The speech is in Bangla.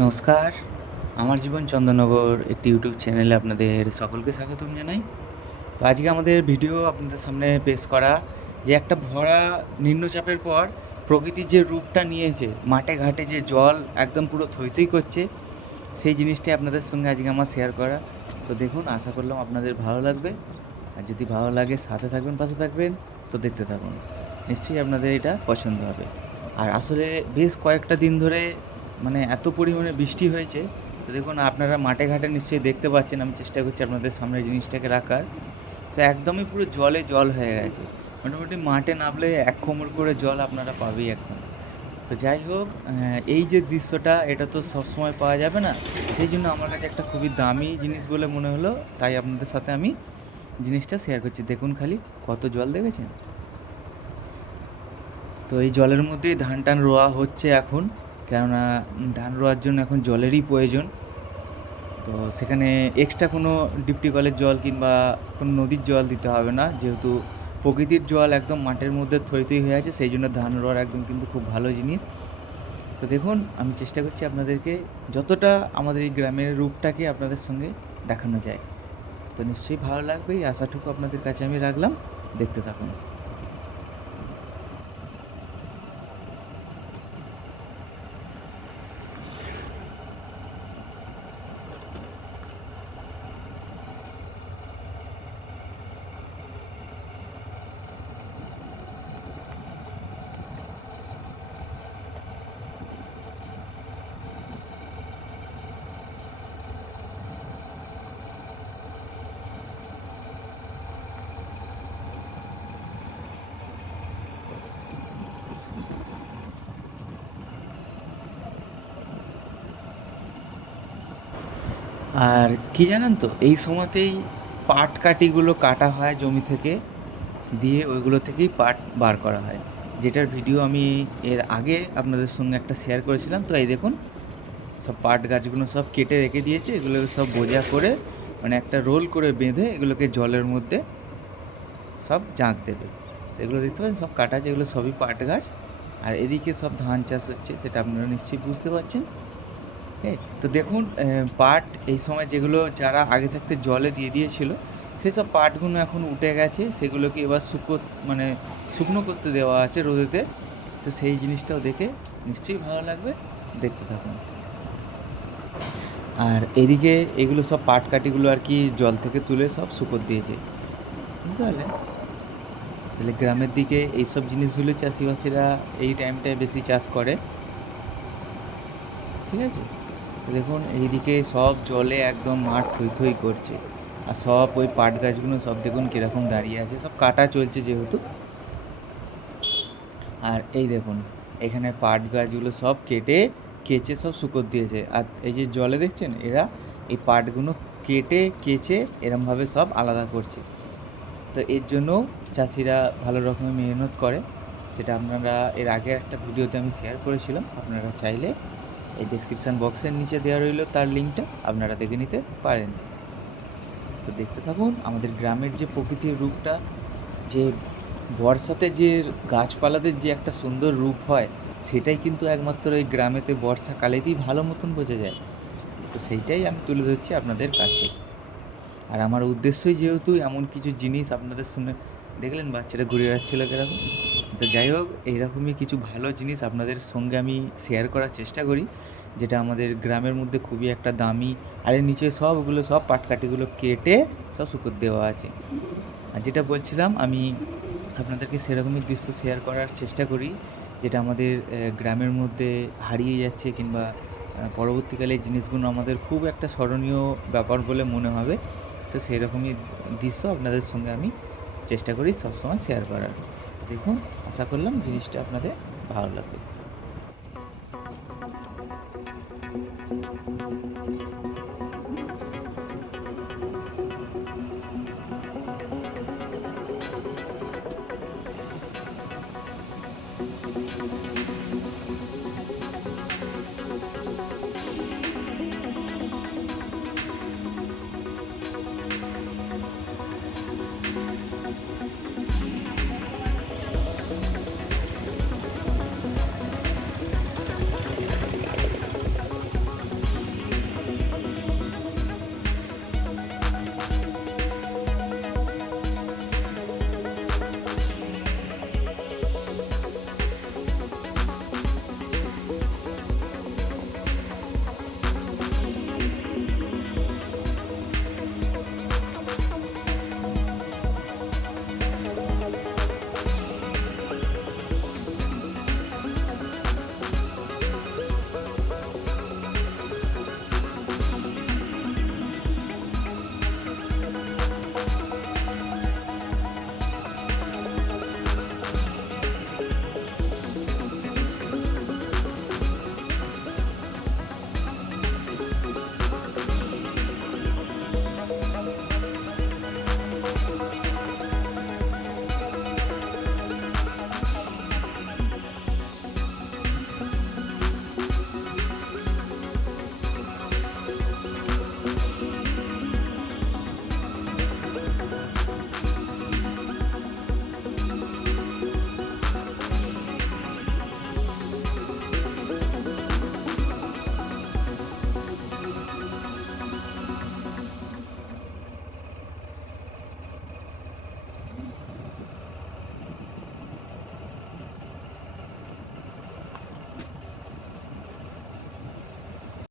নমস্কার। আমার জীবন চন্দননগর একটি ইউটিউব চ্যানেলে আপনাদের সকলকে স্বাগতম জানাই। তো আজকে আমাদের ভিডিও আপনাদের সামনে পেশ করা যে একটা ভরা নিম্নচাপের পর প্রকৃতির যে রূপটা নিয়েছে, মাঠে ঘাটে যে জল একদম পুরো থই থই করছে, সেই জিনিসটাই আপনাদের সঙ্গে আজকে আমার শেয়ার করা। তো দেখুন, আশা করলাম আপনাদের ভালো লাগবে। আর যদি ভালো লাগে, সাথে থাকবেন, পাশে থাকবেন, তো দেখতে থাকুন। নিশ্চয়ই আপনাদের এটা পছন্দ হবে। আর আসলে বেশ কয়েকটা দিন ধরে মানে এত পরিমাণে বৃষ্টি হয়েছে। তো দেখুন, আপনারা মাঠে ঘাটে নিশ্চয়ই দেখতে পাচ্ছেন, আমি চেষ্টা করছি আপনাদের সামনে জিনিসটাকে রাখার। তো একদমই পুরো জলে জল হয়ে গেছে। মোটামুটি মাঠে নামলে এক কোমর করে জল আপনারা পাবেই একদম। তো যাই হোক এই যে দৃশ্যটা, এটা তো সবসময় পাওয়া যাবে না। সেই জন্য আমার কাছে একটা খুবই দামি জিনিস বলে মনে হলো। তাই আপনাদের সাথে আমি জিনিসটা শেয়ার করছি। দেখুন খালি কত জল দেখেছেন? তো এই জলের মধ্যেই ধান টান রোয়া হচ্ছে এখন। কেননা ধান রোয়ার জন্য এখন জলেরই প্রয়োজন। তো সেখানে এক্সট্রা কোনো ডিপটি কলের জল কিংবা কোনো নদীর জল দিতে হবে না। যেহেতু প্রকৃতির জল একদম মাঠের মধ্যে থই থই হয়ে আছে, সেই জন্য ধান রোয়ার একদম কিন্তু খুব ভালো জিনিস। তো দেখুন, আমি চেষ্টা করছি আপনাদেরকে যতটা আমাদের এই গ্রামের রূপটাকে আপনাদের সঙ্গে দেখানো যায়। তো নিশ্চয়ই ভালো লাগবে, এই আশাটুকু আপনাদের কাছে আমি রাখলাম। দেখতে থাকুন। আর কি জানেন তো, এই সময়তেই পাট কাঠিগুলো কাটা হয় জমি থেকে, দিয়ে ওইগুলো থেকেই পাট বার করা হয়। যেটার ভিডিও আমি এর আগে আপনাদের সঙ্গে একটা শেয়ার করেছিলাম। তো এই দেখুন, সব পাট গাছগুলো সব কেটে রেখে দিয়েছে, এগুলো সব বোঝা করে মানে একটা রোল করে বেঁধে এগুলোকে জলের মধ্যে সব জাঁক দেবে। এগুলো দেখতে পাচ্ছেন, সব কাটা আছে, এগুলো সবই পাট গাছ। আর এদিকে সব ধান চাষ হচ্ছে, সেটা আপনারা নিশ্চয়ই বুঝতে পারছেন। তো দেখুন পাট এই সময় যেগুলো যারা আগে থাকতে জলে দিয়ে দিয়েছিল, সেসব পাটগুলো এখন উঠে গেছে, সেগুলোকে এবার শুকো মানে শুকনো করতে দেওয়া আছে রোদেতে। তো সেই জিনিসটাও দেখে নিশ্চয়ই ভালো লাগবে, দেখতে থাকুন। আর এদিকে এগুলো সব পাট কাঠিগুলো আর কি জল থেকে তুলে সব শুকোর দিয়েছে। বুঝতে পারলেন? আসলে গ্রামের দিকে এইসব জিনিসগুলো চাষিবাসীরা এই টাইমটায় বেশি চাষ করে। ঠিক আছে? দেখুন, এইদিকে সব জলে একদম মাঠ থই থই করছে। আর সব ওই পাট গাছগুলো সব দেখুন কীরকম দাঁড়িয়ে আছে। সব কাটা চলছে যেহেতু। আর এই দেখুন, এখানে পাট গাছগুলো সব কেটে, কেচে সব শুকোর দিয়েছে। আর এই যে জলে দেখছেন, এরা এই পাটগুলো কেটে, কেচে এরমভাবে সব আলাদা করছে। তো এর জন্য চাষিরা ভালো রকমের মেহনত করে। সেটা আপনারা, এর আগের একটা ভিডিওতে আমি শেয়ার করেছিলাম। আপনারা চাইলে এই ডেসক্রিপশান বক্সের নিচে দেওয়া রইল তার লিঙ্কটা আপনারা দেখে নিতে পারেন। তো দেখতে থাকুন, আমাদের গ্রামের যে প্রকৃতির রূপটা, যে বর্ষাতে যে গাছপালাদের যে একটা সুন্দর রূপ হয়, সেটাই কিন্তু একমাত্র এই গ্রামেতে বর্ষাকালেতেই ভালো মতন বোঝা যায়। তো সেইটাই আমি তুলে ধরছি আপনাদের কাছে। আর আমার উদ্দেশ্যই যেহেতু এমন কিছু জিনিস আপনাদের সঙ্গে দেখলেন বাচ্চারা ঘুরে যাচ্ছিল কীরকম? তো যাই হোক, এইরকমই কিছু ভালো জিনিস আপনাদের সঙ্গে আমি শেয়ার করার চেষ্টা করি, যেটা আমাদের গ্রামের মধ্যে খুবই একটা দামি, আর এর নিচে সব ওগুলো সব পাটকাঠিগুলো কেটে সব শুকর দেওয়া আছে। আর যেটা বলছিলাম, আমি আপনাদেরকে সেরকমই দৃশ্য শেয়ার করার চেষ্টা করি, যেটা আমাদের গ্রামের মধ্যে হারিয়ে যাচ্ছে কিংবা পরবর্তীকালে জিনিসগুলো আমাদের খুব একটা স্মরণীয় ব্যাপার বলে মনে হবে। তো সেই রকমই দৃশ্য আপনাদের সঙ্গে আমি চেষ্টা করি সবসময় শেয়ার করার দেখুন আশা করলাম জিনিসটা আপনাদের ভালো লাগবে